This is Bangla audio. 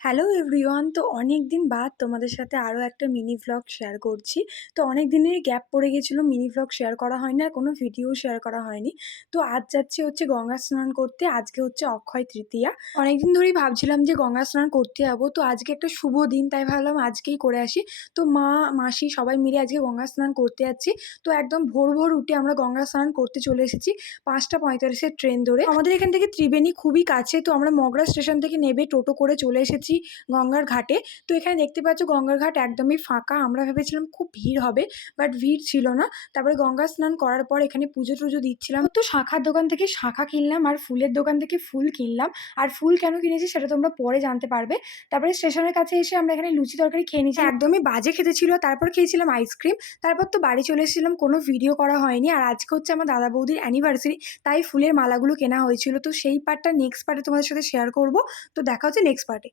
হ্যালো এভরিওয়ান, তো অনেক দিন বাদ তোমাদের সাথে আরও একটা মিনি ভ্লগ শেয়ার করছি। তো অনেক দিনের গ্যাপ পড়ে গেছিলো, মিনি ভ্লগ শেয়ার করা হয়নি আর কোনো ভিডিও শেয়ার করা হয়নি। তো আজ যাচ্ছি হচ্ছে গঙ্গা স্নান করতে। আজকে হচ্ছে অক্ষয় তৃতীয়া। অনেকদিন ধরেই ভাবছিলাম যে গঙ্গা স্নান করতে যাবো, তো আজকে একটা শুভ দিন, তাই ভাবলাম আজকেই করে আসি। তো মা, মাসি সবাই মিলে আজকে গঙ্গা স্নান করতে যাচ্ছি। তো একদম ভোর ভোর উঠে আমরা গঙ্গা স্নান করতে চলে এসেছি 5:45-এর ট্রেন ধরে। আমাদের এখান থেকে ত্রিবেণী খুবই কাছে, তো আমরা মগরা স্টেশন থেকে নেবে টোটো করে চলে এসেছি গঙ্গার ঘাটে। তো এখানে দেখতে পাচ্ছ গঙ্গার ঘাট একদমই ফাঁকা। আমরা ভেবেছিলাম খুব ভিড় হবে, বাট ভিড় ছিল না। তারপরে গঙ্গা স্নান করার পর এখানে পুজো টুজো দিচ্ছিলাম। তো শাখার দোকান থেকে শাখা কিনলাম আর ফুলের দোকান থেকে ফুল কিনলাম। আর ফুল কেন কিনেছি সেটা তোমরা পরে জানতে পারবে। তারপরে স্টেশনের কাছে এসে আমরা এখানে লুচি তরকারি খেয়ে নিয়েছি, একদমই বাজে খেতে ছিল। তারপর খেয়েছিলাম আইসক্রিম। তারপর তো বাড়ি চলে এসেছিলাম, কোনো ভিডিও করা হয়নি। আর আজকে হচ্ছে আমার দাদা বৌদির অ্যানিভার্সারি, তাই ফুলের মালাগুলো কেনা হয়েছিল। তো সেই পার্টটা নেক্সট পার্টে তোমাদের সাথে শেয়ার করবো। তো দেখা হচ্ছে নেক্সট পার্টে।